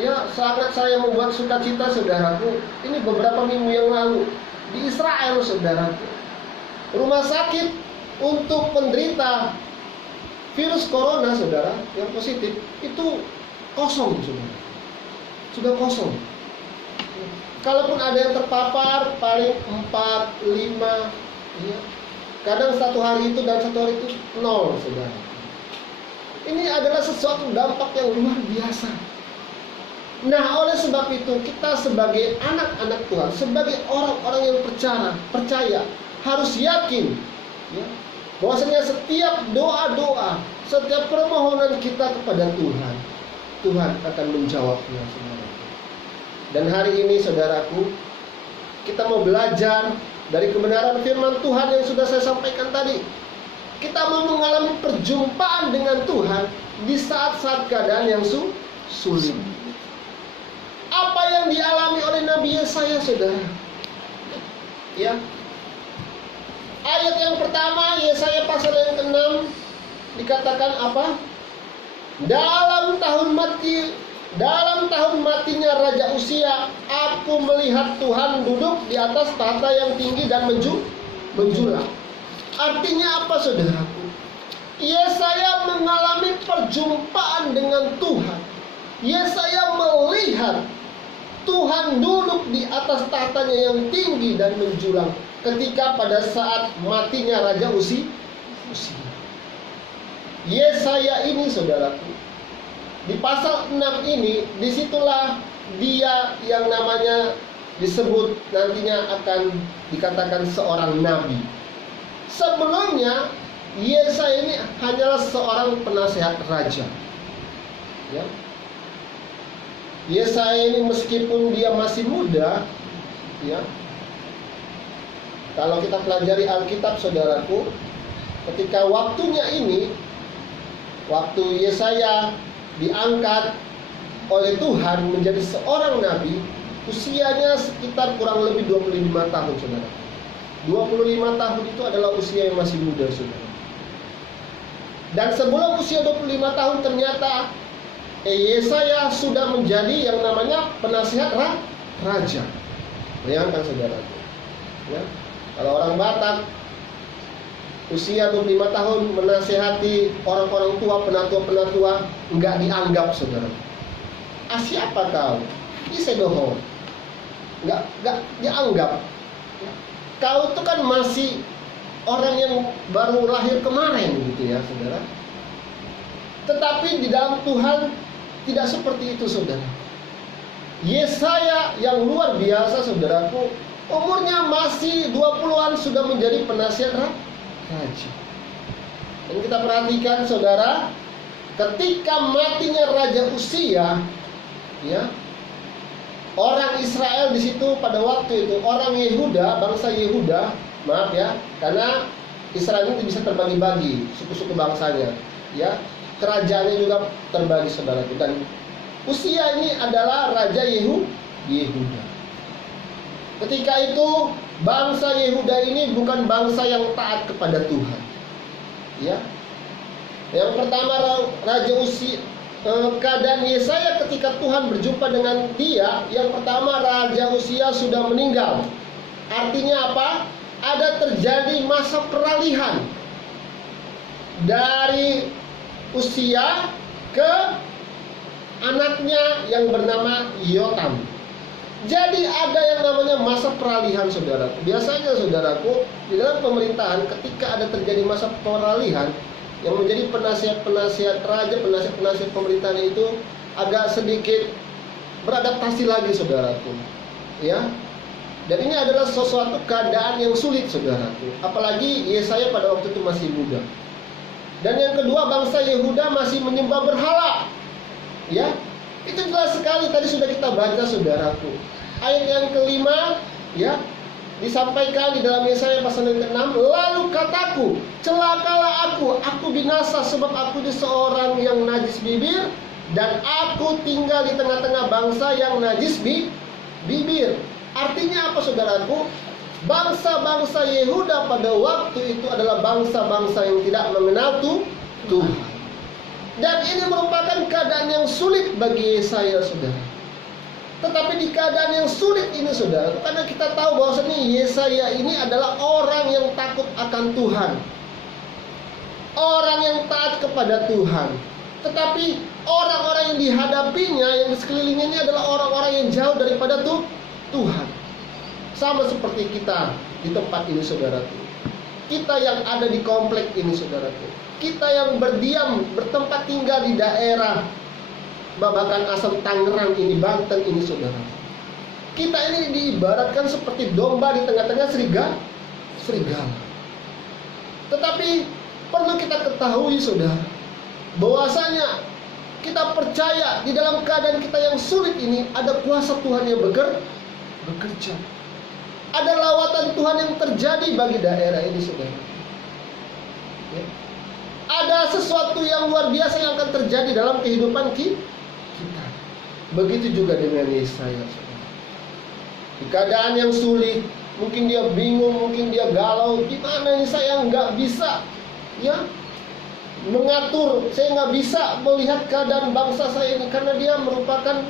Ya, sangat saya membuat sukacita saudaraku. Ini beberapa minggu yang lalu di Israel saudaraku. Rumah sakit untuk penderita virus corona saudara yang positif itu kosong saudara. Sudah kosong. Kalaupun ada yang terpapar paling 4, 5 ya. Kadang satu hari itu dan satu hari itu 0 saudara. Ini adalah sesuatu dampak yang luar biasa. Nah, oleh sebab itu kita sebagai anak-anak Tuhan, sebagai orang-orang yang percaya harus yakin ya, bahwasanya setiap doa-doa, setiap permohonan kita kepada Tuhan, Tuhan akan menjawabnya saudara. Dan hari ini saudaraku, kita mau belajar dari kebenaran firman Tuhan yang sudah saya sampaikan tadi. Kita mau mengalami perjumpaan dengan Tuhan di saat-saat keadaan yang sulit. Apa yang dialami oleh Nabi Yesaya saudara? Ya. Ayat yang pertama Yesaya pasal yang ke-6 dikatakan apa? Dalam tahun matinya Raja Uzia, aku melihat Tuhan duduk di atas tahta yang tinggi dan menjulang. Artinya apa saudaraku? Yesaya mengalami perjumpaan dengan Tuhan. Yesaya melihat Tuhan duduk di atas tahtanya yang tinggi dan menjulang ketika pada saat matinya Raja Uzia. Yesaya ini saudaraku, di pasal 6 ini, disitulah dia yang namanya disebut nantinya akan dikatakan seorang nabi. Sebelumnya Yesaya ini hanyalah seorang penasehat raja ya. Yesaya ini meskipun dia masih muda ya, kalau kita pelajari Alkitab saudaraku, ketika waktunya ini, waktu Yesaya diangkat oleh Tuhan menjadi seorang nabi, usianya sekitar kurang lebih 25 tahun saudara. 25 tahun itu adalah usia yang masih muda saudara. Dan sebelum usia 25 tahun ternyata Yesaya sudah menjadi yang namanya penasihat raja. Bayangkan saudara ya. Kalau orang Batak usia 25 tahun menasihati orang-orang tua, penatua-penatua, enggak dianggap saudara. Siapa kau? Isedoho. Enggak dianggap. Kau itu kan masih orang yang baru lahir kemarin gitu ya saudara. Tetapi di dalam Tuhan tidak seperti itu saudara. Yesaya yang luar biasa saudaraku, umurnya masih 20-an sudah menjadi penasihat raja. Dan kita perhatikan saudara, ketika matinya Raja Uzia ya, orang Israel di situ pada waktu itu, orang Yehuda, bangsa Yehuda, maaf ya, karena Israel itu bisa terbagi-bagi suku-suku bangsanya ya. Kerajaannya juga terbagi saudara. Dan Uzia ini adalah Raja Yehuda. Ketika itu bangsa Yehuda ini bukan bangsa yang taat kepada Tuhan ya. Yang pertama Raja Uzia, keadaan Yesaya ketika Tuhan berjumpa dengan dia, yang pertama Raja Uzia sudah meninggal. Artinya apa? Ada terjadi masa peralihan dari Uzia ke anaknya yang bernama Yotam. Jadi ada yang namanya masa peralihan saudara. Biasanya saudaraku, di dalam pemerintahan ketika ada terjadi masa peralihan, yang menjadi penasihat-penasihat raja, penasihat-penasihat pemerintahan itu agak sedikit beradaptasi lagi saudaraku ya. Dan ini adalah sesuatu keadaan yang sulit saudaraku, apalagi Yesaya pada waktu itu masih muda. Dan yang kedua, bangsa Yehuda masih menyembah berhala ya. Itu jelas sekali tadi sudah kita baca saudaraku. Ayat yang kelima ya, disampaikan di dalam Yesaya pasal yang ke-6, lalu kataku, celakalah aku binasa sebab aku ini seorang yang najis bibir, dan aku tinggal di tengah-tengah bangsa yang najis bibir. Artinya apa saudaraku? Bangsa-bangsa Yehuda pada waktu itu adalah bangsa-bangsa yang tidak mengenal Tuhan. Dan ini merupakan keadaan yang sulit bagi Yesaya, saudara. Tetapi di keadaan yang sulit ini, saudara, karena kita tahu bahwasanya Yesaya ini adalah orang yang takut akan Tuhan, orang yang taat kepada Tuhan. Tetapi orang-orang yang dihadapinya, yang di sekelilingnya ini adalah orang-orang yang jauh daripada Tuhan. Sama seperti kita di tempat ini, saudaraku. Kita yang ada di komplek ini, saudaraku. Kita yang berdiam, bertempat tinggal di daerah Babakan Asem Tangerang ini, Banten ini, saudara. Kita ini diibaratkan seperti domba di tengah-tengah serigala. Tetapi perlu kita ketahui, saudara, bahwasanya kita percaya di dalam keadaan kita yang sulit ini ada kuasa Tuhan yang bekerja. Ada lawatan Tuhan yang terjadi bagi daerah ini, saudara. Ya. Ada sesuatu yang luar biasa yang akan terjadi dalam kehidupan kita. Begitu juga dengan Yesaya, saudara. Di keadaan yang sulit, mungkin dia bingung, mungkin dia galau. Gimana ini saya nggak bisa, ya, mengatur, saya nggak bisa melihat keadaan bangsa saya ini, karena dia merupakan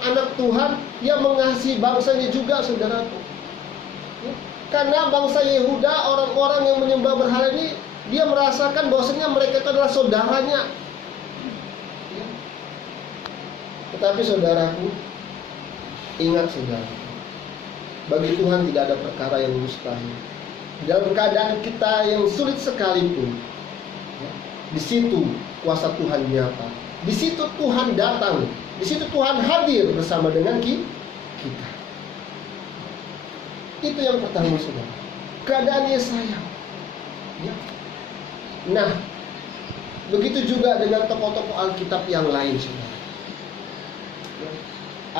anak Tuhan yang mengasihi bangsanya juga, saudaraku. Ya. Karena bangsa Yehuda, orang-orang yang menyembah berhala ini, dia merasakan bahwasanya mereka itu adalah saudaranya. Ya. Tetapi saudaraku, ingat saudaraku, bagi Tuhan tidak ada perkara yang mustahil. Dalam keadaan kita yang sulit sekalipun, ya, di situ kuasa Tuhan nyata. Di situ Tuhan datang. Di situ Tuhan hadir bersama dengan kita. Itu yang pertama, saudara. Keadaan Yesaya. Ya. Nah, begitu juga dengan tokoh-tokoh Alkitab yang lain, saudara. Ya.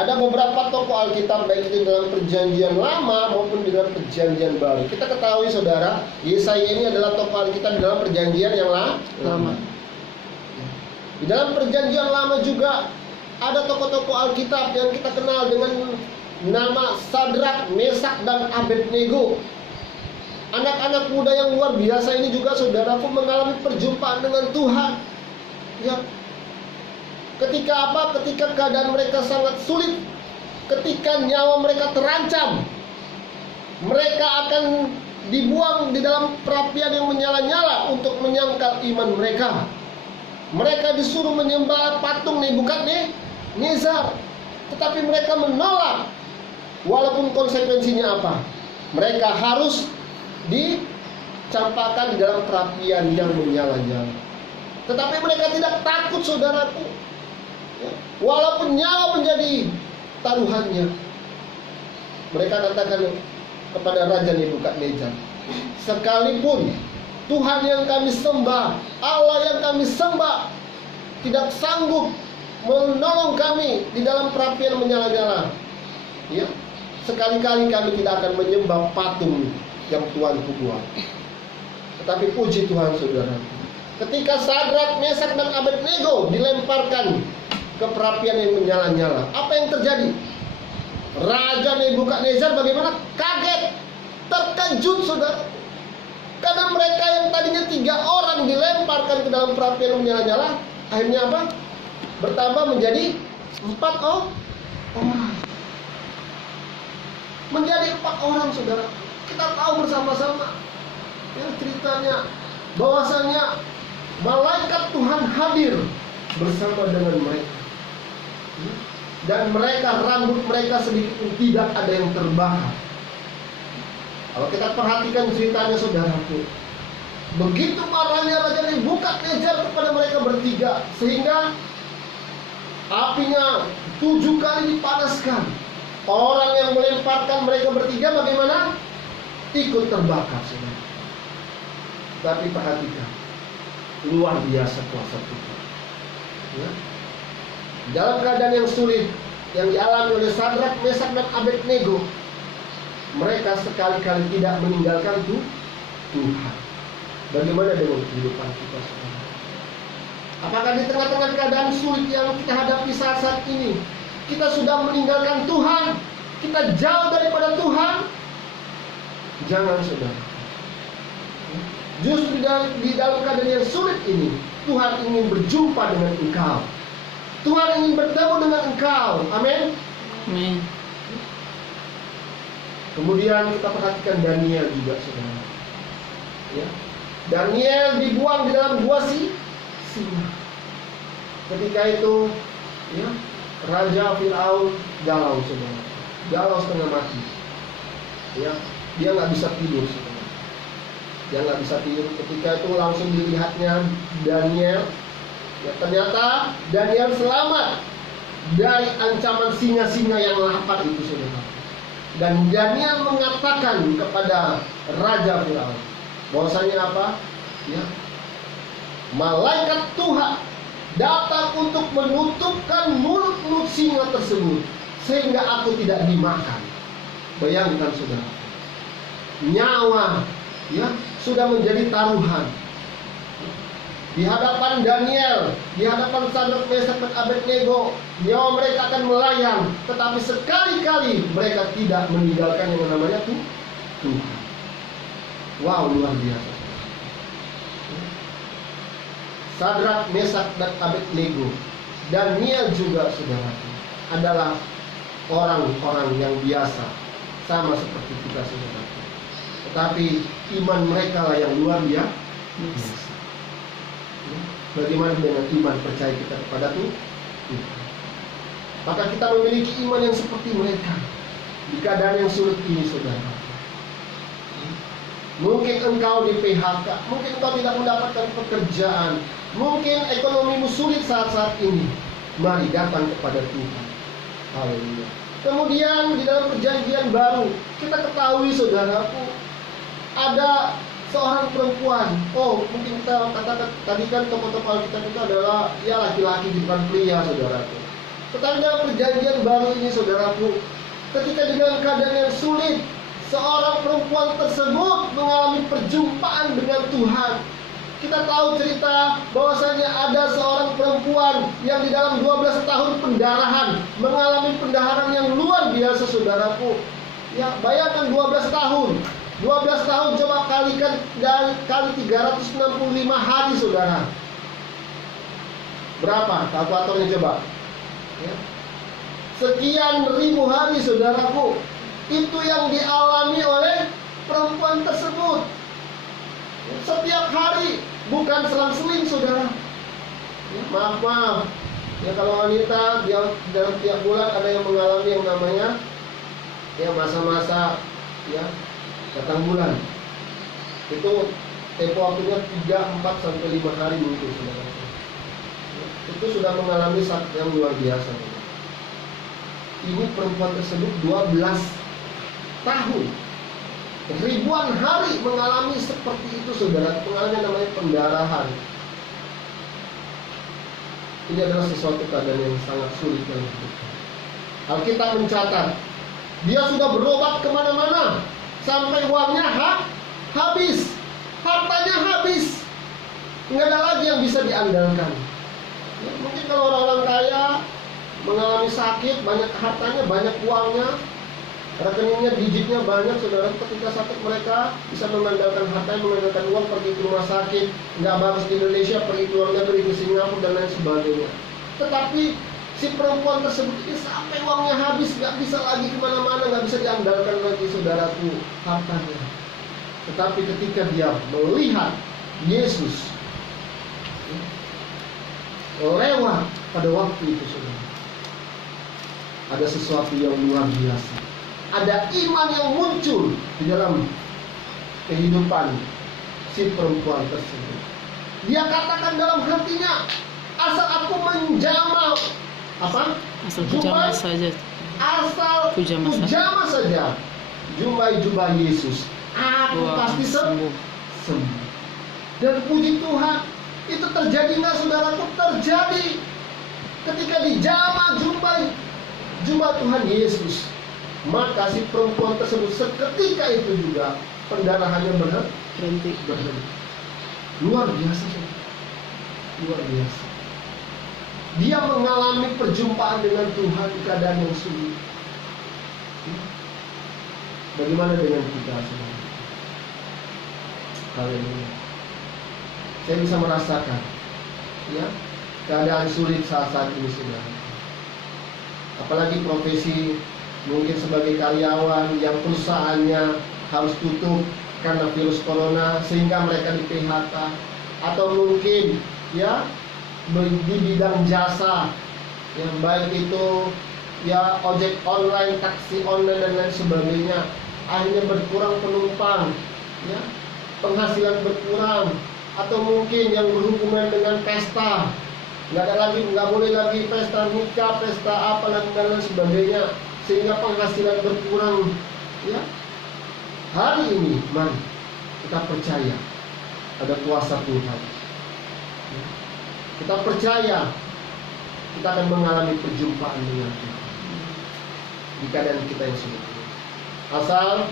Ada beberapa tokoh Alkitab, baik itu dalam Perjanjian Lama maupun di dalam Perjanjian Baru. Kita ketahui, saudara, Yesaya ini adalah tokoh Alkitab dalam Perjanjian yang lama. Di dalam Perjanjian Lama juga ada tokoh-tokoh Alkitab yang kita kenal dengan nama Sadrak, Mesak, dan Abednego. Anak-anak muda yang luar biasa ini juga, saudaraku, mengalami perjumpaan dengan Tuhan. Ya. Ketika apa? Ketika keadaan mereka sangat sulit, ketika nyawa mereka terancam, mereka akan dibuang di dalam perapian yang menyala-nyala untuk menyangkal iman mereka. Mereka disuruh menyembah patung Nebukadnezar, tetapi mereka menolak. Walaupun konsekuensinya apa? Mereka harus dicampakkan di dalam perapian yang menyala-nyala. Tetapi mereka tidak takut, saudaraku. Ya. Walaupun nyawa menjadi taruhannya, mereka katakan kepada Raja Nebukadnezar, sekalipun Tuhan yang kami sembah, Allah yang kami sembah, tidak sanggup menolong kami di dalam perapian menyala-nyala, ya, sekali-kali kami tidak akan menyembah patung yang Tuhanku buat. Tetapi puji Tuhan, saudara, ketika Sadrak, Mesak, dan Abednego dilemparkan ke perapian yang menyala-nyala, apa yang terjadi? Raja Nebukadnezar bagaimana? Kaget, terkejut, saudara. Karena mereka yang tadinya 3 orang dilemparkan ke dalam perapian yang menyala-nyala, akhirnya apa? Bertambah menjadi 4 orang. Menjadi 4 orang, saudara. Kita tahu bersama-sama, ya, ceritanya bahwasanya malaikat Tuhan hadir bersama dengan mereka. Dan mereka, rambut mereka sedikit pun tidak ada yang terbakar. Kalau kita perhatikan ceritanya, saudaraku, begitu marahnya Raja Nebukadnezar kepada mereka bertiga, sehingga apinya 7 kali dipanaskan. Orang yang melemparkan mereka bertiga bagaimana? Ikut terbakar, saudara. Tapi perhatikan, luar biasa kuasa Tuhan. Ya. Dalam keadaan yang sulit yang dialami oleh Sadrak, Mesak, dan Abednego, mereka sekali-kali tidak meninggalkan Tuhan. Bagaimana dengan kehidupan kita, saudara? Apakah di tengah-tengah keadaan sulit yang kita hadapi saat ini, kita sudah meninggalkan Tuhan? Kita jauh daripada Tuhan? Jangan, saudara. Justru di dalam keadaan yang sulit ini, Tuhan ingin berjumpa dengan engkau. Tuhan ingin bertemu dengan engkau. Amin. Amin. Kemudian kita perhatikan Daniel juga, saudara. Ya. Daniel dibuang di dalam gua singa. Ketika itu, ya, Raja Firaun galau, saudara. Galau setengah mati. Ya, dia nggak bisa tidur, saudara. Dia nggak bisa tidur. Ketika itu langsung dilihatnya Daniel. Ya, ternyata Daniel selamat dari ancaman singa-singa yang lapar itu, saudara. Dan Daniel mengatakan kepada Raja Firaun bahwasanya apa? Ya, malaikat Tuhan datang untuk menutupkan mulut singa tersebut sehingga aku tidak dimakan. Bayangkan, saudara, nyawa, ya, sudah menjadi taruhan. Di hadapan Daniel, di hadapan Sadrak, Mesak, dan Abednego, nyawa mereka akan melayang, tetapi sekali-kali mereka tidak meninggalkan yang namanya Tuhan. Wow, luar biasa. Sadrak, Mesak, dan Abednego, Daniel juga, saudara, adalah orang-orang yang biasa, sama seperti kita, saudara. Tetapi iman mereka lah yang luar biasa. Bagaimana dengan iman percaya kita kepada Tuhan? Maka kita memiliki iman yang seperti mereka di keadaan yang sulit ini, saudara. Mungkin engkau di PHK, mungkin engkau tidak mendapatkan pekerjaan, mungkin ekonomimu sulit saat-saat ini. Mari datang kepada Tuhan. Haleluya. Kemudian di dalam perjanjian baru kita ketahui, saudaraku, ada seorang perempuan. Oh, mungkin kita katakan tadi kan tokoh-tokoh Alkitab itu adalah ya laki-laki, bukan pria, saudaraku. Tetapi dalam perjanjian baru ini, saudaraku, ketika di dalam keadaan yang sulit, seorang perempuan tersebut mengalami perjumpaan dengan Tuhan. Kita tahu cerita bahwasanya ada seorang perempuan yang di dalam 12 tahun pendarahan mengalami pendarahan yang luar biasa, saudaraku. Ya, bayangkan 12 tahun. 12 tahun coba kalikan dan kali 365 hari, saudara. Berapa? Kalkulatornya coba. Ya. Sekian ribu hari, saudaraku. Itu yang dialami oleh perempuan tersebut. Setiap hari, bukan selang-seling, saudara. Ya, maaf. Ya, kalau wanita dalam tiap bulan ada yang mengalami yang namanya ya masa-masa ya datang bulan. Itu tempo waktunya 3, 4, sampai 5 hari mungkin, saudara. Itu sudah mengalami sakit yang luar biasa. Ini perempuan tersebut 12 tahun, ribuan hari mengalami seperti itu, saudara. Mengalami namanya pendarahan. Ini adalah sesuatu keadaan yang sangat sulit dalam hidup. Alkitab mencatat dia sudah berobat kemana-mana sampai uangnya habis, hartanya habis, nggak ada lagi yang bisa diandalkan. Ya, mungkin kalau orang-orang kaya mengalami sakit, banyak hartanya, banyak uangnya, rekeningnya, digitnya banyak, saudara. Ketika sakit mereka bisa mengandalkan hartanya, mengandalkan uang, pergi ke rumah sakit, nggak bagus di Indonesia, pergi ke luar negeri, ke Singapura dan lain sebagainya. Tetapi si perempuan tersebut ini sampai uangnya habis, nggak bisa lagi kemana-mana, nggak bisa diandalkan lagi, saudaraku, hartanya. Tetapi ketika dia melihat Yesus lewat pada waktu itu, saudara, ada sesuatu yang luar biasa. Ada iman yang muncul di dalam kehidupan si perempuan tersebut. Dia katakan dalam hatinya, asal aku menjamah apa? Asal kujamah saja. Asal kujamah saja jubah Yesus, aku pasti sembuh. Dan puji Tuhan, itu terjadi nggak, saudaraku? Terjadi. Ketika dijamah jubah Tuhan Yesus, maka si perempuan tersebut seketika itu juga pendarahannya berhenti. Luar biasa, saudara. Luar biasa. Dia mengalami perjumpaan dengan Tuhan di keadaan yang sulit. Bagaimana dengan kita, saudara? Haleluya. Saya bisa merasakan ya keadaan sulit saat ini saudara. Apalagi profesi mungkin sebagai karyawan yang perusahaannya harus tutup karena virus corona sehingga mereka di PHK, atau mungkin ya di bidang jasa yang baik itu ya ojek online, taksi online dan lain sebagainya, akhirnya berkurang penumpang, ya penghasilan berkurang, atau mungkin yang berhubungan dengan pesta, nggak boleh lagi pesta nikah, pesta apa dan lain sebagainya, sehingga penghasilan berkurang. Ya, hari ini mari kita percaya ada kuasa Tuhan. Ya. Kita percaya kita akan mengalami perjumpaan dengan Tuhan di keadaan kita yang sulit. Asal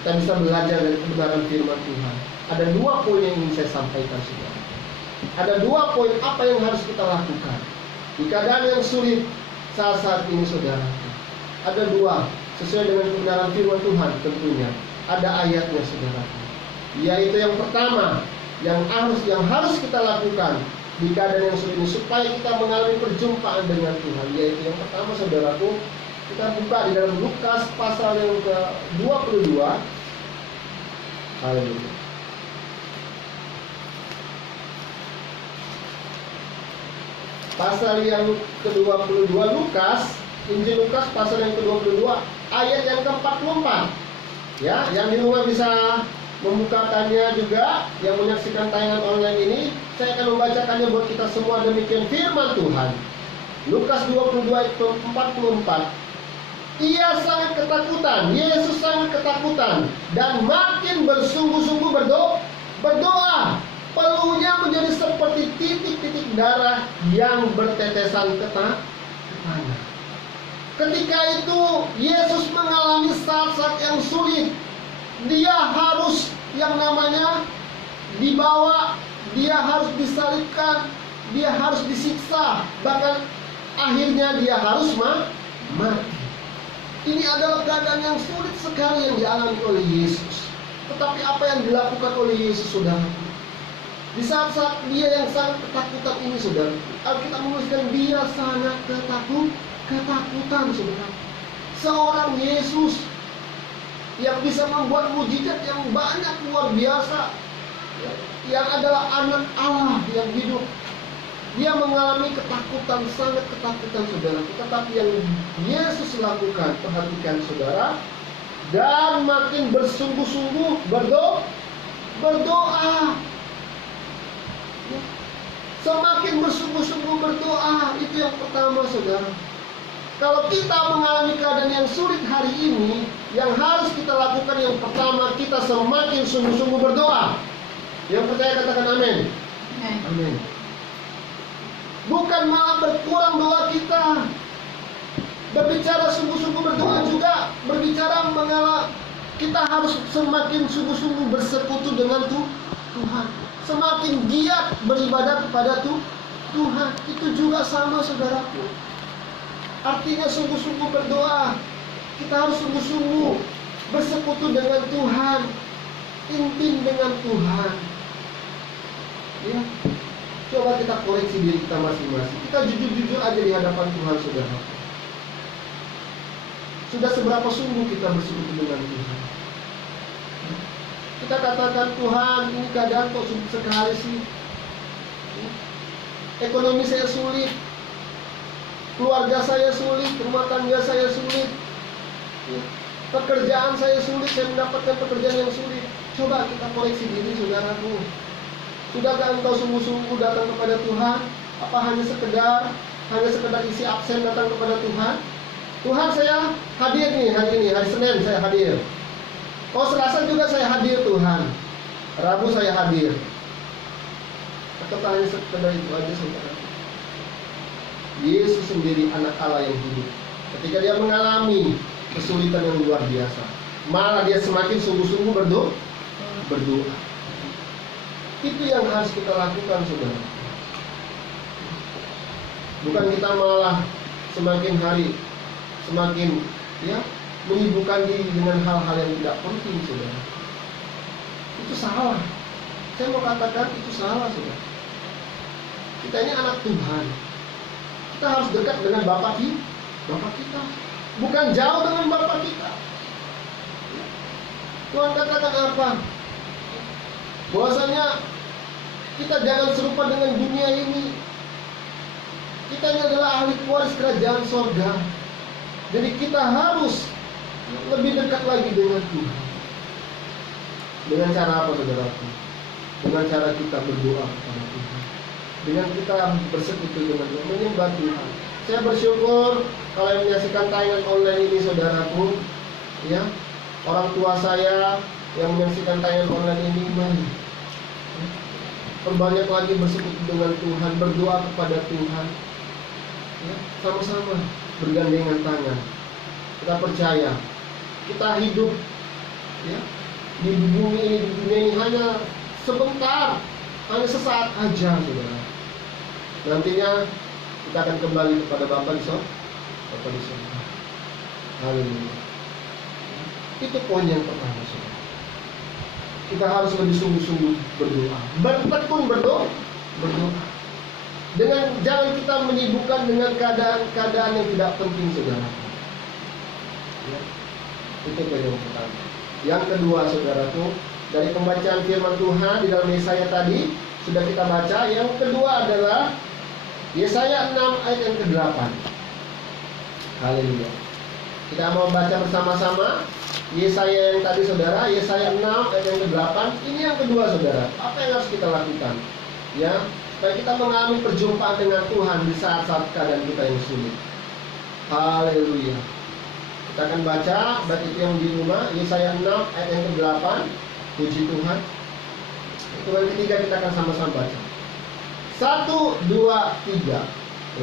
kita bisa belajar dari kebenaran firman Tuhan. Ada 2 poin yang ingin saya sampaikan saudara. Ada 2 poin apa yang harus kita lakukan di keadaan yang sulit saat ini saudara. Ada 2 sesuai dengan kebenaran firman Tuhan tentunya. Ada ayatnya saudara. Yaitu yang pertama yang harus kita lakukan di keadaan yang sulit ini supaya kita mengalami perjumpaan dengan Tuhan. Yaitu yang pertama saudaraku, kita buka di dalam Lukas pasal yang ke-22. Haleluya. Pasal yang ke-22 Lukas, Injil Lukas pasal yang ke-22 ayat yang ke-44. Ya, yang di rumah bisa membukakannya juga, yang menyaksikan tayangan online ini, saya akan membacakannya buat kita semua. Demikian firman Tuhan. Lukas 22 ayat 44. Ia sangat ketakutan, Yesus sangat ketakutan dan makin bersungguh-sungguh berdoa. Peluhnya menjadi seperti titik-titik darah yang bertetesan ke tanah. Ketika itu Yesus mengalami saat-saat yang sulit. Dia harus yang namanya dibawa, dia harus disalibkan, dia harus disiksa, bahkan akhirnya dia harus mati. Ini adalah keadaan yang sulit sekali yang dialami oleh Yesus. Tetapi apa yang dilakukan oleh Yesus, saudara? Di saat-saat dia yang sangat ketakutan ini, saudara, Alkitab menuliskan dia sangat ketakutan, saudara. Seorang Yesus yang bisa membuat mujizat yang banyak luar biasa, yang adalah anak Allah yang hidup. Dia mengalami ketakutan, sangat ketakutan saudara. Tetapi yang Yesus lakukan, perhatikan saudara, dan makin bersungguh-sungguh berdoa. Semakin bersungguh-sungguh berdoa, itu yang pertama saudara. Kalau kita mengalami keadaan yang sulit hari ini, yang harus kita lakukan yang pertama, kita semakin sungguh-sungguh berdoa. Yang percaya katakan amin. Amin. Bukan malah berkurang doa kita. Berbicara sungguh-sungguh berdoa juga berbicara mengalah. Kita harus semakin sungguh-sungguh bersekutu dengan Tuhan. Semakin giat beribadah kepada Tuhan. Itu juga sama saudaraku. Artinya sungguh-sungguh berdoa. Kita harus sungguh-sungguh bersekutu dengan Tuhan. Intim dengan Tuhan. Ya. Coba kita koreksi diri kita masing-masing. Kita jujur-jujur aja di hadapan Tuhan, saudara. Sudah seberapa sungguh kita bersekutu dengan Tuhan? Kita katakan, Tuhan, ini keadaan kok sulit sekali sih. Ekonomi saya sulit, keluarga saya sulit, rumah tangga saya sulit, pekerjaan saya sulit, saya mendapatkan pekerjaan yang sulit. Coba kita koreksi diri, saudaraku. Sudahkah engkau sungguh-sungguh datang kepada Tuhan? Apa hanya sekedar isi absen datang kepada Tuhan? Tuhan, saya hadir nih hari ini, hari Senin saya hadir. Oh, Selasa juga saya hadir Tuhan. Rabu saya hadir. Atau hanya sekedar itu aja saudara? Yesus sendiri anak Allah yang hidup. Ketika dia mengalami kesulitan yang luar biasa, malah dia semakin sungguh-sungguh berdoa. Itu yang harus kita lakukan saudara. Bukan kita malah semakin hari semakin menyibukkan diri dengan hal-hal yang tidak penting saudara. Itu salah. Saya mau katakan itu salah saudara. Kita ini anak Tuhan. Kita harus dekat dengan Bapa kita. Bukan jauh dengan Bapa kita. Tuhan katakan apa? Bahwasanya kita jangan serupa dengan dunia ini. Kita ini adalah ahli waris kerajaan sorga. Jadi kita harus lebih dekat lagi dengan Tuhan. Dengan cara apa, saudaraku? Dengan cara kita berdoa kepada Tuhan. Dengan kita bersekutu dengan Tuhan, menyembah Tuhan. Saya bersyukur kalau yang menyaksikan tayangan online ini, saudaraku, ya, orang tua saya yang menyaksikan tayangan online ini, mari perbanyak lagi bersekutu dengan Tuhan, berdoa kepada Tuhan, ya, sama-sama bergandengan tangan. Kita percaya kita hidup, ya, di bumi ini, di dunia ini hanya sebentar, hanya sesaat aja, saudara. Nantinya kita akan kembali kepada Bapa di surga. Haleluya. Itu poin yang pertama, saudara. Kita harus lebih sungguh-sungguh berdoa, bertekun berdoa. Dengan jangan kita menyibukkan dengan keadaan yang tidak penting, saudara. Ya. Itu poin yang pertama. Yang kedua, saudaraku, dari pembacaan firman Tuhan di dalam Yesaya tadi sudah kita baca. Yang kedua adalah Yesaya 6 ayat yang ke-8. Haleluya. Kita mau baca bersama-sama Yesaya yang tadi, saudara. Yesaya 6 ayat yang ke-8. Ini yang kedua, saudara. Apa yang harus kita lakukan? Ya, supaya kita mengalami perjumpaan dengan Tuhan di saat-saat keadaan kita yang sulit. Haleluya. Kita akan baca baik itu yang di rumah, Yesaya 6 ayat yang ke-8. Puji Tuhan. Itu yang ketiga, kita akan sama-sama baca. 1, 2, 3.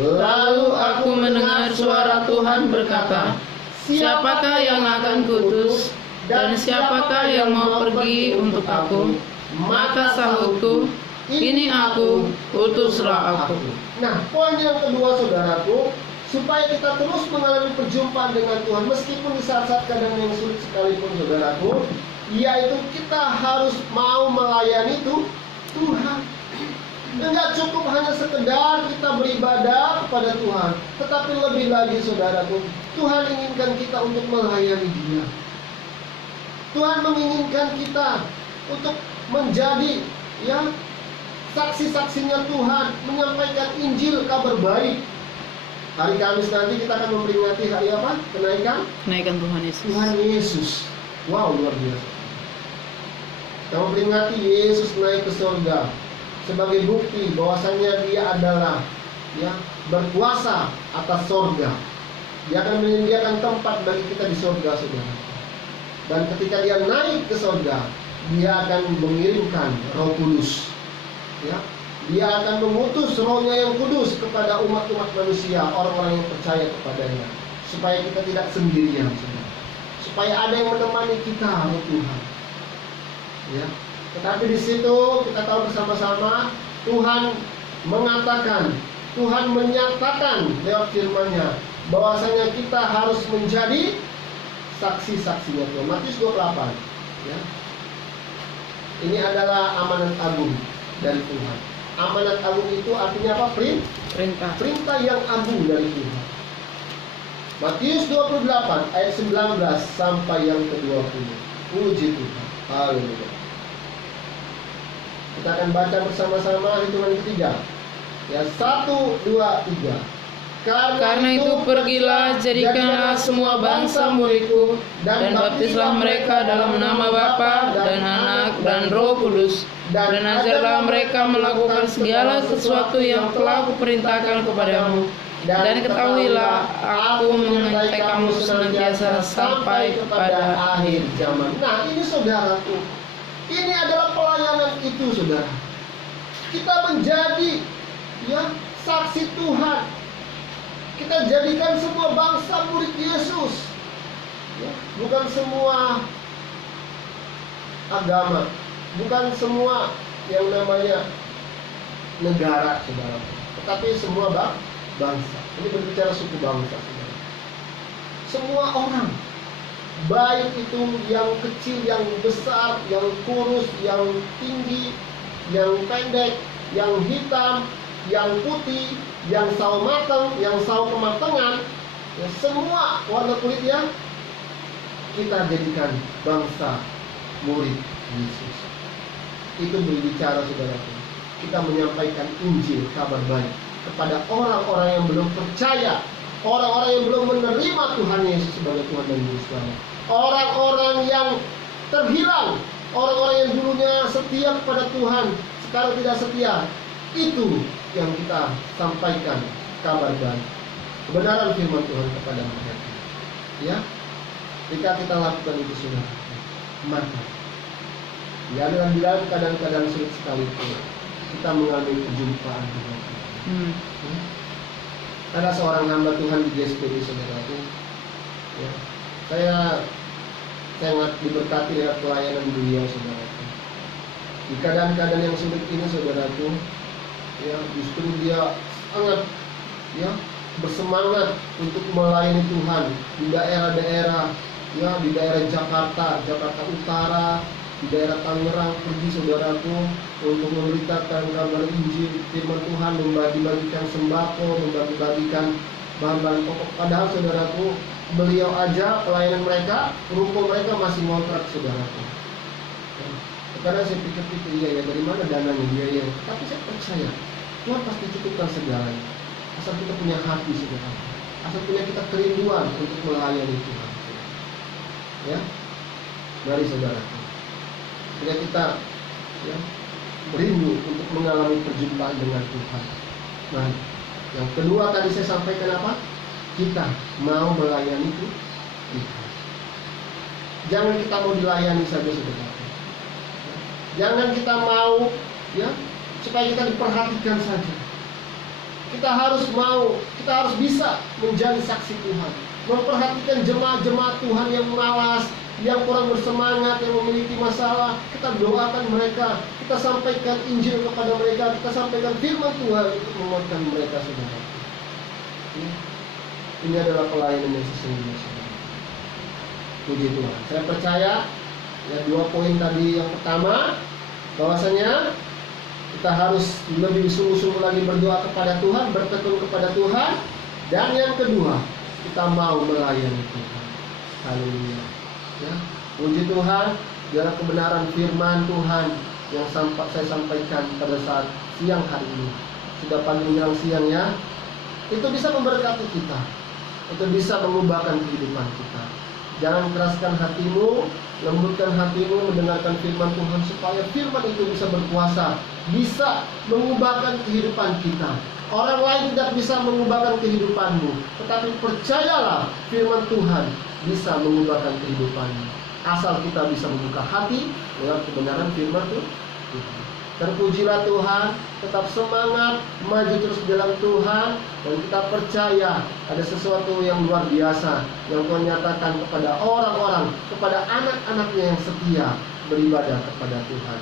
Lalu aku mendengar suara Tuhan berkata, siapakah yang akan kuutus dan siapakah yang mau pergi untuk aku? Maka sahutku, ini aku, utuslah aku. Nah, poin yang kedua, saudaraku, supaya kita terus mengalami perjumpaan dengan Tuhan meskipun di saat-saat keadaan yang sulit sekalipun, saudaraku, yaitu kita harus mau melayani Tuhan. Enggak cukup hanya sekedar kita beribadah kepada Tuhan, tetapi lebih lagi, saudaraku, Tuhan inginkan kita untuk melayani Dia. Tuhan menginginkan kita untuk menjadi, ya, saksi-saksinya Tuhan, menyampaikan Injil, kabar baik. Hari Kamis nanti kita akan memperingati hari apa? Kenaikan Tuhan Yesus. Tuhan Yesus. Wow, luar biasa. Kita memperingati Yesus naik ke surga sebagai bukti bahwasanya Dia adalah, ya, berkuasa atas surga. Dia akan menyediakan tempat bagi kita di surga, saudara. Dan ketika Dia naik ke surga, Dia akan mengirimkan Roh Kudus. Ya, Dia akan mengutus Roh-Nya yang kudus kepada umat-umat manusia, orang-orang yang percaya kepadanya, supaya kita tidak sendirian, saudara. Supaya ada yang menemani kita, Roh Tuhan. Ya. Tetapi di situ kita tahu bersama-sama Tuhan mengatakan, Tuhan menyatakan lewat firman-Nya bahwasanya kita harus menjadi saksi-saksinya Tuhan. Matius 28. Ya. Ini adalah amanat agung dari Tuhan. Amanat agung itu artinya apa? Perintah yang agung dari Tuhan. Matius 28 ayat 19 sampai yang ke-20. Puji Tuhan. Haleluya. Kita akan baca bersama-sama hitungan ketiga. Ya, 1, 2, 3. Karena itu pergilah, jadikanlah semua bangsa muridku, dan baptislah mereka dalam nama Bapa dan Anak dan Roh Kudus, dan ajarlah mereka melakukan segala sesuatu yang telah kuperintahkan kepadamu. Dan ketahuilah, aku menyertai kamu senantiasa sampai kepada akhir zaman. Nah, ini, saudaraku, ini adalah pelayanan itu, saudara. Kita menjadi, ya, saksi Tuhan. Kita jadikan semua bangsa murid Yesus, ya, bukan semua agama, bukan semua yang namanya negara, saudara, tetapi semua bangsa. Ini berbicara suku bangsa, saudara. Semua orang, baik itu yang kecil, yang besar, yang kurus, yang tinggi, yang pendek, yang hitam, yang putih, yang sawo matang, yang sawo kematangan, ya, semua warna kulitnya, kita jadikan bangsa murid Yesus. Itu berbicara, saudaraku, kita menyampaikan Injil, kabar baik, kepada orang-orang yang belum percaya, orang-orang yang belum menerima Tuhan Yesus sebagai Tuhan dan Juru Selamat, orang-orang yang terhilang, orang-orang yang dulunya setia kepada Tuhan sekarang tidak setia. Itu yang kita sampaikan, kabar baik, kebenaran firman Tuhan kepada mereka. Ya, jika kita lakukan itu, saudara, maka ya dalam keadaan-keadaan sulit sekalipun kita mengalami perjumpaan dengan Tuhan. Ada seorang hamba Tuhan di GSPD, saudaraku. Ya, saya sangat diberkati lihat pelayanan beliau, saudaraku. Di keadaan-keadaan yang sulit ini, saudaraku, ya, justru dia sangat, ya, bersemangat untuk melayani Tuhan di daerah-daerah, ya, di daerah Jakarta, Jakarta Utara, di daerah Tangerang, pergi, saudaraku, untuk memberitakan kabar Injil, firman Tuhan, membagi-bagikan sembako, membagi-bagikan bahan-bahan pokok. Padahal, saudaraku, beliau aja pelayanan mereka, ruko mereka masih ngontrak, saudaraku. Kadang saya pikir-pikir, iya ya, dari mana dananya, iya ya. Tapi saya percaya Tuhan pasti cukupkan segalanya. Asal kita punya hati, saudaraku. Asal punya kita kerinduan untuk melayani Tuhan. Ya, mari, saudaraku, bila kita, ya, merindu untuk mengalami perjumpaan dengan Tuhan. Nah, yang kedua tadi saya sampaikan apa? Kita mau melayani Tuhan. Jangan kita mau dilayani saja, saudara. Jangan kita mau, ya, supaya kita diperhatikan saja. Kita harus mau, kita harus bisa menjadi saksi Tuhan, memperhatikan jemaat-jemaat Tuhan yang malas, yang kurang bersemangat, yang memiliki masalah. Kita doakan mereka, kita sampaikan Injil kepada mereka, kita sampaikan firman Tuhan untuk menguatkan mereka, saudara. Ini adalah pelayanan yang sesungguhnya, saudara. Puji Tuhan. Saya percaya, ya, 2 poin tadi. Yang pertama, bahwasanya kita harus lebih sungguh-sungguh lagi berdoa kepada Tuhan, bertekun kepada Tuhan. Dan yang kedua, kita mau melayani Tuhan. Haleluya. Ya, puji Tuhan, dalam kebenaran firman Tuhan yang saya sampaikan pada saat siang hari ini, sudah panjang menjelang siang, ya, itu bisa memberkati kita, itu bisa mengubahkan kehidupan kita. Jangan keraskan hatimu, lembutkan hatimu mendengarkan firman Tuhan, supaya firman itu bisa berkuasa, bisa mengubahkan kehidupan kita. Orang lain tidak bisa mengubahkan kehidupanmu, tetapi percayalah, firman Tuhan bisa mengubahkan kehidupanmu. Asal kita bisa membuka hati lewat kebenaran firman Tuhan. Terpujilah Tuhan, tetap semangat, maju terus dalam Tuhan, dan kita percaya ada sesuatu yang luar biasa yang Tuhan nyatakan kepada orang-orang, kepada anak-anaknya yang setia beribadah kepada Tuhan.